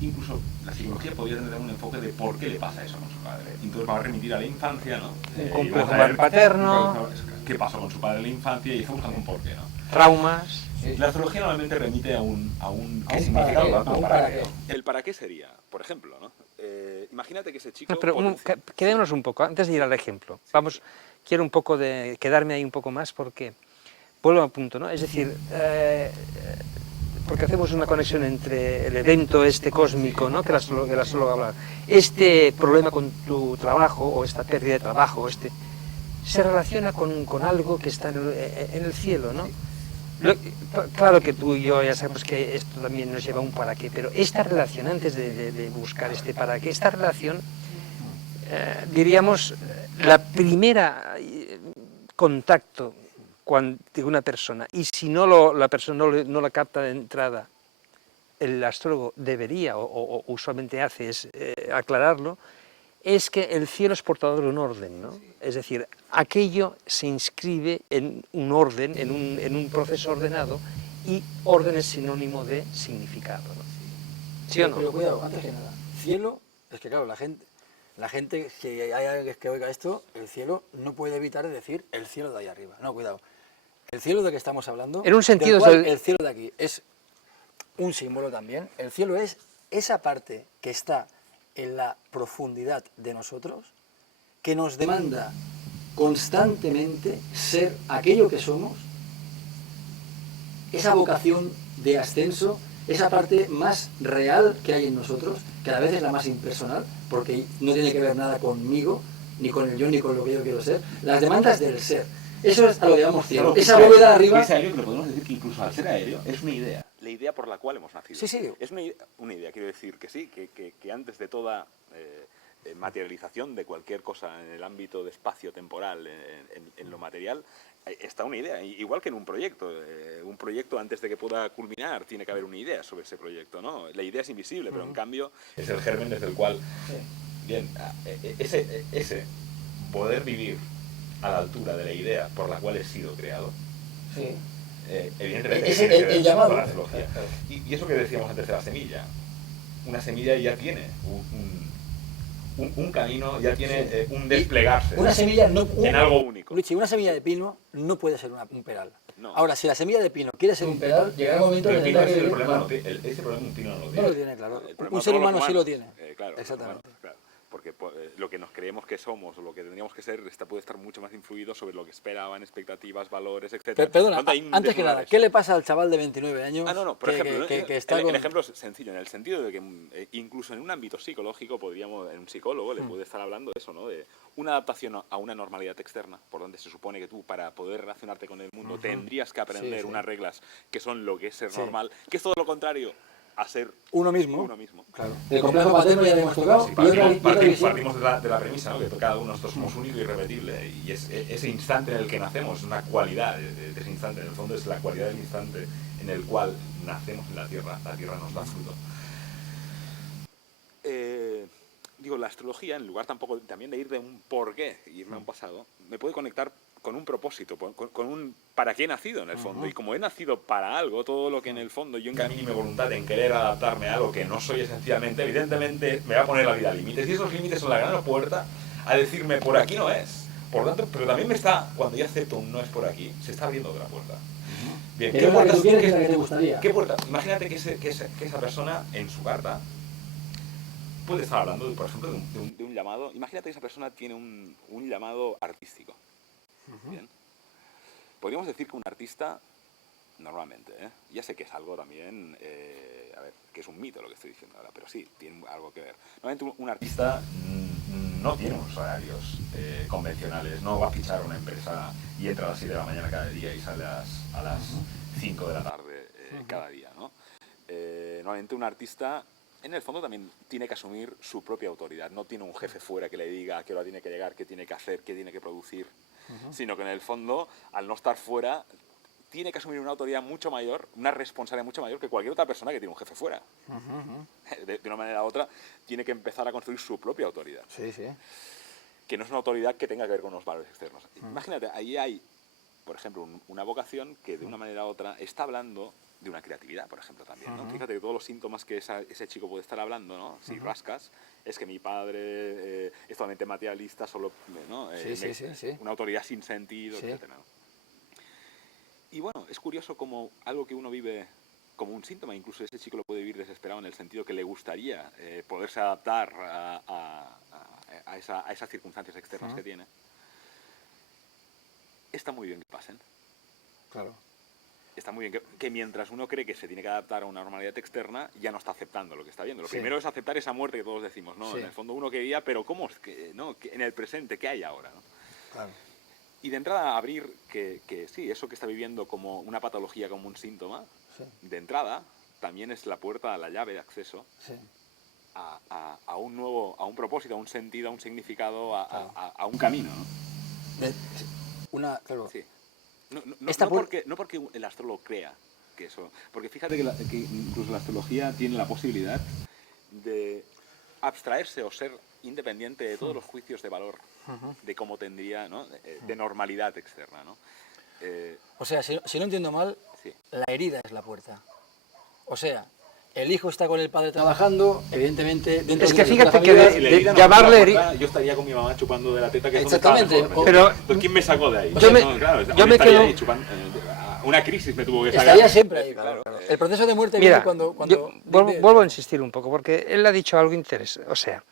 Incluso la psicología podría tener un enfoque de por qué le pasa eso con su padre. Entonces va a remitir a la infancia, ¿no? Un complejo paterno. ¿Qué pasó con su padre en la infancia? Y está buscando un porqué, ¿no? Traumas. Sí. La astrología normalmente remite a un ¿qué significa para qué? El para qué sería, por ejemplo, ¿no? Imagínate que ese chico... No, pero quedémonos un poco, antes de ir al ejemplo. Vamos, quiero un poco de quedarme ahí un poco más porque vuelvo a punto, ¿no? Es decir, porque hacemos una conexión entre el evento este cósmico, ¿no? que la astróloga habla, este problema con tu trabajo, o esta pérdida de trabajo, se relaciona con algo que está en el cielo, ¿no? Claro que tú y yo ya sabemos que esto también nos lleva a un para qué, pero esta relación, antes de buscar este para qué, esta relación, diríamos, la primera contacto de una persona, y si no la persona no la capta de entrada, el astrólogo debería, o usualmente hace, es aclararlo, es que el cielo es portador de un orden, ¿no? Es decir, aquello se inscribe en un orden, en un proceso ordenado, y orden es sinónimo de significado, ¿no? ¿Sí o no? Pero cuidado, antes que nada, cielo, es que claro, la gente que hay alguien que oiga esto, el cielo no puede evitar decir el cielo de ahí arriba. No, cuidado. El cielo de que estamos hablando, En un sentido del cual es el cielo de aquí es un símbolo también. El cielo es esa parte que está en la profundidad de nosotros, que nos demanda constantemente ser aquello que somos, esa vocación de ascenso, esa parte más real que hay en nosotros, que a veces es la más impersonal, porque no tiene que ver nada conmigo, ni con el yo, ni con lo que yo quiero ser, las demandas del ser. Eso es a lo que llamamos cielo. Esa bóveda arriba... Ese aéreo, que lo podemos decir que incluso al ser aéreo, es una idea. La idea por la cual hemos nacido. Sí, sí. Es una idea, quiero decir que sí, que antes de toda materialización de cualquier cosa en el ámbito de espacio-temporal, en lo material, está una idea. Igual que en un proyecto antes de que pueda culminar tiene que haber una idea sobre ese proyecto, ¿no? La idea es invisible, pero en cambio es el germen desde el cual... Bien, ese poder vivir a la altura de la idea por la cual he sido creado, Sí. Evidentemente, Es el llamado. con la astrología. Y eso que decíamos antes de la semilla. Una semilla ya tiene un camino, ya tiene un desplegarse. Una semilla no... en algo único. Luchi, una semilla de pino no puede ser un peral. No. Ahora, si la semilla de pino quiere ser un peral, llegará un momento Pero en el el pino, que... ese problema no tiene, ese problema un pino no lo No tiene. lo tiene, claro. El problema Un ser son los humano sí lo tiene. Claro, Exactamente. humanos, claro. Porque lo que nos creemos que somos, o lo que tendríamos que ser, puede estar mucho más influido sobre lo que esperaban, expectativas, valores, etc. Perdona, antes que nada, ¿qué le pasa al chaval de 29 años? Por ejemplo, que está el con... ejemplo es sencillo, en el sentido de que incluso en un ámbito psicológico, en un psicólogo le puede estar hablando de eso, ¿no? De una adaptación a una normalidad externa, por donde se supone que tú, para poder relacionarte con el mundo, tendrías que aprender unas reglas que son lo que es ser normal, que es todo lo contrario a ser uno mismo. Claro. El complejo paterno ya le hemos tocado. Sí, partimos partimos de la premisa, ¿no? Que cada uno de nosotros somos único y irrepetible, y ese instante en el que nacemos es una cualidad de ese instante, en el fondo es la cualidad del instante en el cual nacemos en la tierra nos da fruto. La astrología, en lugar también de ir de un porqué, irme a un pasado, me puede conectar con un propósito, con un para qué he nacido en el fondo. Y como he nacido para algo, todo lo que en el fondo yo encamino mi voluntad en querer adaptarme a algo que no soy esencialmente, evidentemente me va a poner la vida a límites. Y esos límites son la gran puerta a decirme por aquí no es. Por tanto, pero también cuando yo acepto un no es por aquí, se está abriendo otra puerta. Bien, ¿qué puerta te gustaría? ¿Qué puerta? Imagínate que esa persona en su carta puede estar hablando, por ejemplo, de un llamado. Imagínate que esa persona tiene un llamado artístico. Bien. Podríamos decir que un artista, normalmente, ya sé que es algo también, que es un mito lo que estoy diciendo ahora, pero sí, tiene algo que ver. Normalmente un artista no tiene unos horarios convencionales, no va a fichar una empresa y entra a las 7 de la mañana cada día y sale a las 5 de la tarde cada día, ¿no? Normalmente un artista, en el fondo, también tiene que asumir su propia autoridad. No tiene un jefe fuera que le diga a qué hora tiene que llegar, qué tiene que hacer, qué tiene que producir, sino que en el fondo, al no estar fuera, tiene que asumir una autoridad mucho mayor, una responsabilidad mucho mayor que cualquier otra persona que tiene un jefe fuera. De una manera u otra, tiene que empezar a construir su propia autoridad. Sí, sí. Que no es una autoridad que tenga que ver con los valores externos. Imagínate, ahí hay, por ejemplo, una vocación que de una manera u otra está hablando de una creatividad, por ejemplo, también, ¿no? Fíjate que todos los síntomas que ese chico puede estar hablando, ¿no? Si rascas, es que mi padre es totalmente materialista, solo, ¿no? Sí. Una autoridad sin sentido, Sí. etc. Y bueno, es curioso como algo que uno vive como un síntoma, incluso ese chico lo puede vivir desesperado en el sentido que le gustaría poderse adaptar a esas circunstancias externas que tiene. Está muy bien que pasen. Claro. está muy bien que mientras uno cree que se tiene que adaptar a una normalidad externa, ya no está aceptando lo que está viendo. Lo Sí. primero es aceptar esa muerte que todos decimos, ¿no? Sí. En el fondo uno quería, pero ¿cómo es que, no? En el presente, ¿qué hay ahora, no? Claro. Y de entrada abrir que sí, eso que está viviendo como una patología, como un síntoma, Sí. de entrada también es la puerta, la llave de acceso Sí. a un nuevo, a un propósito, a un sentido, a un significado, Claro. a un camino, ¿no? Claro. Sí. Esta No porque el astrólogo crea que eso... Porque fíjate que incluso la astrología tiene la posibilidad de abstraerse o ser independiente de todos los juicios de valor, de cómo tendría, ¿no? De normalidad externa, ¿no? O sea, si no entiendo mal, Sí. la herida es la puerta. O sea, el hijo está con el padre trabajando, evidentemente... Dentro Es de que la fíjate familia, que Si la de herida no llamarle fuera herida... puerta, yo estaría con mi mamá chupando de la teta, que es donde Exactamente. estaba mejor, Pero- Entonces, ¿quién me sacó de ahí? Yo me- No, claro, yo me estaría quedo- ahí chupando, una crisis me tuvo que sacar. Estaría siempre ahí, claro. El proceso de muerte Mira, viene cuando... yo vuelvo a insistir un poco, porque él ha dicho algo interesante. O sea,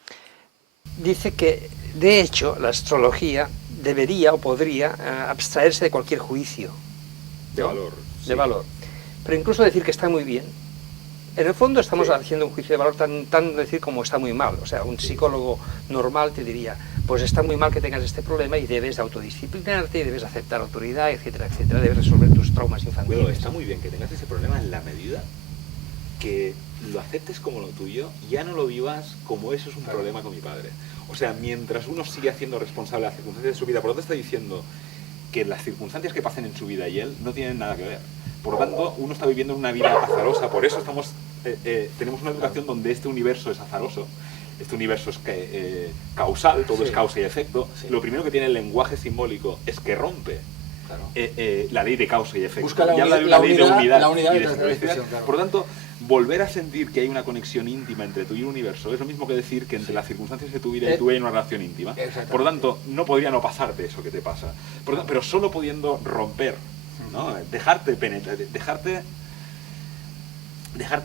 dice que, de hecho, la astrología debería o podría abstraerse de cualquier juicio De valor. de sí. valor. Pero incluso decir que está muy bien. En el fondo estamos Sí. haciendo un juicio de valor tan decir como está muy mal. O sea, un psicólogo normal te diría, pues está muy mal que tengas este problema y debes de autodisciplinarte, y debes aceptar autoridad, etcétera, etcétera. Debes resolver tus traumas infantiles. Bueno, está muy bien que tengas ese problema en la medida que lo aceptes como lo tuyo, ya no lo vivas como eso es un problema con mi padre. O sea, mientras uno sigue haciendo responsable las circunstancias de su vida, por lo tanto está diciendo que las circunstancias que pasen en su vida y él no tienen nada que ver. Por lo tanto, uno está viviendo una vida azarosa, por eso tenemos una educación donde este universo es azaroso, este universo es causal, todo Sí. es causa y efecto. Sí. Lo primero que tiene el lenguaje simbólico es que rompe Claro. la ley de causa y efecto. Busca la Y habla de uni- una la ley de unidad- unidad, la unidad y de de la sincronicidad. decisión, claro. Por lo tanto, volver a sentir que hay una conexión íntima entre tú y el universo es lo mismo que decir que entre las circunstancias de tu vida y tú hay una relación íntima. Exactamente. Por lo tanto, no podría no pasarte eso que te pasa. Pero solo pudiendo romper, ¿no? Dejarte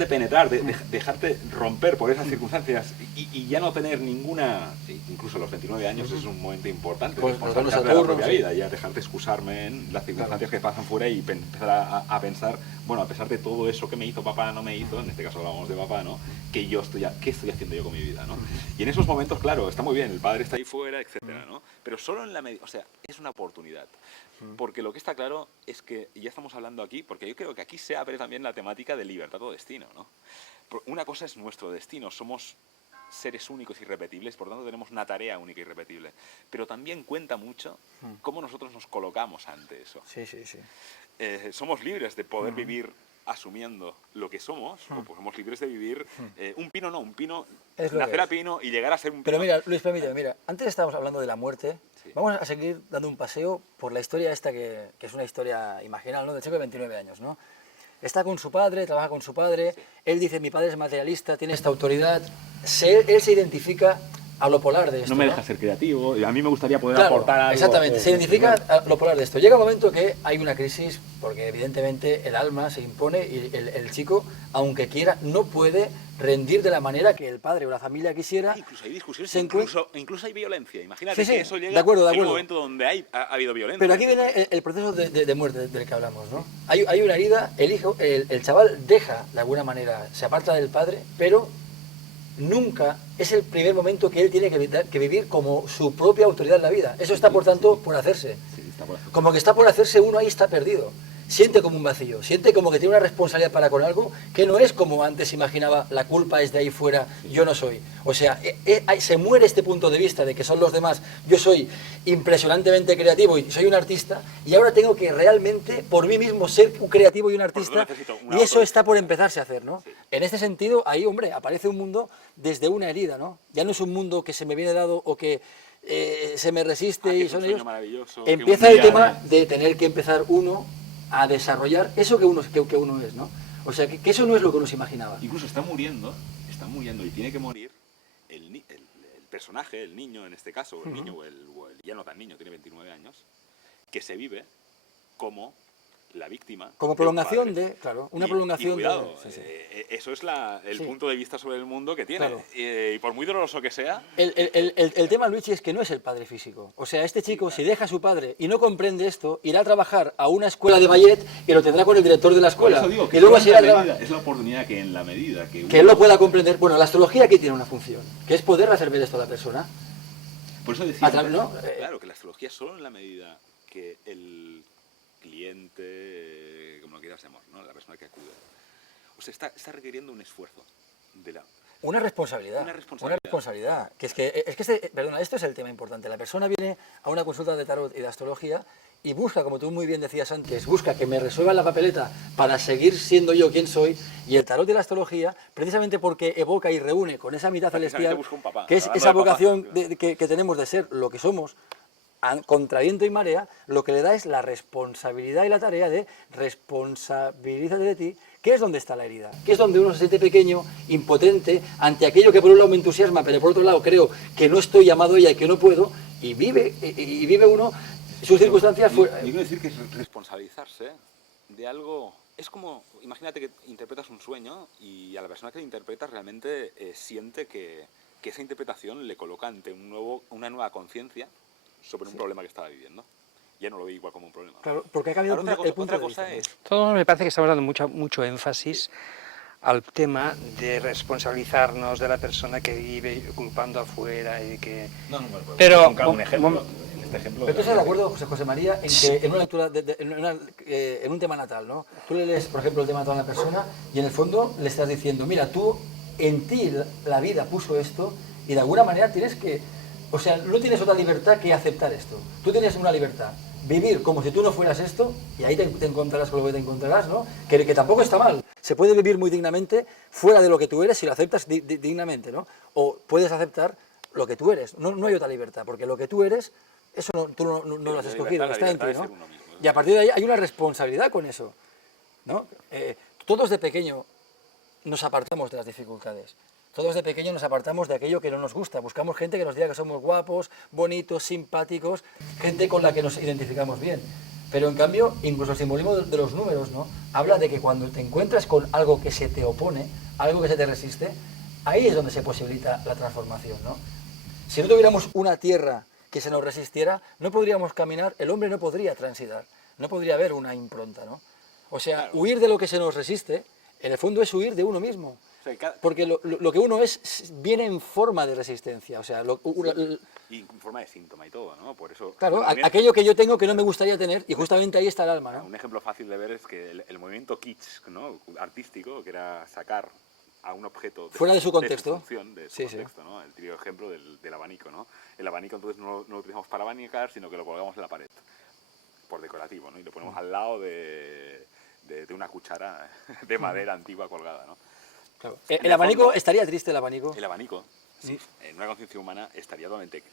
penetrar, dejarte romper por esas circunstancias y ya no tener ninguna, incluso a los 29 años es un momento importante, Pues, responsabilizarte nos de la Saturno, propia sí. vida, ya dejarte excusarme en las circunstancias que pasan fuera y empezar a pensar, bueno, a pesar de todo eso que me hizo papá, no me hizo, en este caso hablamos de papá, ¿no? ¿Qué estoy haciendo yo con mi vida, ¿no? Y en esos momentos, claro, está muy bien, el padre está ahí fuera, etcétera, ¿no? Pero solo en la medida, o sea, es una oportunidad. Porque lo que está claro es que, y ya estamos hablando aquí, porque yo creo que aquí se abre también la temática de libertad o destino, ¿no? Una cosa es nuestro destino, somos seres únicos y irrepetibles, por tanto tenemos una tarea única y irrepetible. Pero también cuenta mucho cómo nosotros nos colocamos ante eso. Sí, sí, sí. Somos libres de poder vivir asumiendo lo que somos, o pues somos libres de vivir un pino, Es lo que nacer a es. pino y llegar a ser un pino. Pero mira, Luis, permíteme, mira, antes estábamos hablando de la muerte, Sí. vamos a seguir dando un paseo por la historia esta que es una historia imaginal, ¿no? Del chico de 29 años, ¿no? Está con su padre, trabaja con su padre, él dice, mi padre es materialista, tiene esta autoridad, él se identifica a lo polar de esto, no me deja ser creativo, y a mí me gustaría poder Claro, aportar algo. exactamente, se identifica a lo polar de esto. Llega un momento que hay una crisis, porque evidentemente el alma se impone y el chico, aunque quiera, no puede rendir de la manera que el padre o la familia quisiera. Incluso hay discusiones, se incluso hay violencia. Imagínate Sí, sí, que eso llega de acuerdo. en un momento donde ha habido violencia. Pero aquí viene el proceso de muerte del que hablamos, ¿no? Hay una herida, el chaval deja, de alguna manera, se aparta del padre, pero nunca es el primer momento que él tiene que vivir como su propia autoridad en la vida. Eso está, por tanto, por hacerse. Sí, está por hacer. Como que está por hacerse, uno ahí está perdido. Siente como un vacío, siente como que tiene una responsabilidad para con algo que no es como antes imaginaba, la culpa es de ahí fuera, yo no soy. O sea, se muere este punto de vista de que son los demás, yo soy impresionantemente creativo y soy un artista, y ahora tengo que realmente por mí mismo ser un creativo y un artista, necesito una y eso auto- está por empezarse a hacer, ¿no? Sí. En este sentido, ahí, hombre, aparece un mundo desde una herida, ¿no? Ya no es un mundo que se me viene dado o que se me resiste Que y es un son sueño ellos. maravilloso, que un Empieza el día tema de tener que empezar uno a desarrollar eso que uno es, ¿no? O sea, que eso no es lo que uno se imaginaba. Incluso está muriendo y tiene que morir el personaje, el niño en este caso, o el niño o el ya no tan niño, tiene 29 años, que se vive como la víctima. Como de un prolongación padre. de, claro, una Y prolongación cuidado, de... sí. eso es el Sí. punto de vista sobre el mundo que tiene. Claro. Y por muy doloroso que sea, El tema, Luigi, es que no es el padre físico. O sea, este chico, si deja a su padre y no comprende esto, irá a trabajar a una escuela de ballet y lo tendrá con el director de la por escuela. eso digo que Y luego es se irá a trabajar. es la oportunidad que en la medida que Que él lo pueda comprender. Bueno, la astrología aquí tiene una función, que es poder hacer ver esto a la persona. Por eso decía, ¿no? claro, que la astrología solo en la medida que el cliente, como lo quieras llamar, ¿no? La persona que acude, o sea, está requiriendo un esfuerzo de la... Una responsabilidad. Una responsabilidad. Que perdona, esto es el tema importante. La persona viene a una consulta de tarot y de astrología y busca, como tú muy bien decías antes, busca que me resuelva la papeleta para seguir siendo yo quien soy. Y el tarot y la astrología, precisamente porque evoca y reúne con esa mitad celestial, busca un papá, que es hablando esa de papá, vocación claro. que tenemos de ser lo que somos, contra viento y marea, lo que le da es la responsabilidad y la tarea de responsabilízate de ti, que es donde está la herida, que es donde uno se siente pequeño, impotente, ante aquello que por un lado me entusiasma, pero por otro lado creo que no estoy llamado a ella y que no puedo, y vive uno sus circunstancias Yo fuera. quiero decir que es responsabilizarse de algo. Es como, imagínate que interpretas un sueño y a la persona que lo interpreta realmente siente que esa interpretación le coloca ante una nueva conciencia sobre un problema que estaba viviendo. Ya no lo ve igual como un problema. Claro, porque ha cambiado Ahora, el punto otra de cosa vista. es... Todo me parece que estamos dando mucho énfasis al tema de responsabilizarnos de la persona que vive culpando afuera y que... Pero, un ejemplo. En este ejemplo... Pero tú estás de acuerdo, José María, en que en una lectura, en un tema natal, ¿no? Tú le lees, por ejemplo, el tema natal a una persona y en el fondo le estás diciendo, mira, tú, en ti la vida puso esto y de alguna manera tienes que... O sea, no tienes otra libertad que aceptar esto. Tú tienes una libertad. Vivir como si tú no fueras esto, y ahí te encontrarás con lo que te encontrarás, ¿no? Que tampoco está mal. Se puede vivir muy dignamente fuera de lo que tú eres si lo aceptas dignamente, ¿no? O puedes aceptar lo que tú eres. No hay otra libertad, porque lo que tú eres, eso tú no lo has escogido, está en ti, ¿no? Y a partir de ahí hay una responsabilidad con eso, ¿no? Todos de pequeño nos apartamos de las dificultades. Todos de pequeño nos apartamos de aquello que no nos gusta. Buscamos gente que nos diga que somos guapos, bonitos, simpáticos, gente con la que nos identificamos bien. Pero en cambio, incluso el simbolismo de los números, ¿no? Habla de que cuando te encuentras con algo que se te opone, algo que se te resiste, ahí es donde se posibilita la transformación, ¿no? Si no tuviéramos una tierra que se nos resistiera, no podríamos caminar, el hombre no podría transitar, no podría haber una impronta, ¿no? O sea, claro, huir de lo que se nos resiste, en el fondo es huir de uno mismo. Porque lo que uno es viene en forma de resistencia, o sea, y en forma de síntoma y todo, ¿no? Por eso... Claro, aquello que yo tengo que no me gustaría tener, y justamente ahí está el alma, ¿no? Un ejemplo fácil de ver es que el movimiento kitsch, ¿no? Artístico, que era sacar a un objeto fuera de su contexto, de su función, de su contexto, ¿no? El típico ejemplo del abanico, ¿no? El abanico entonces no lo utilizamos para abanicar, sino que lo colgamos en la pared, por decorativo, ¿no? Y lo ponemos al lado de una cuchara de madera antigua colgada, ¿no? Claro. ¿El abanico fondo, estaría triste el abanico? El abanico, sí, en una conciencia humana estaría totalmente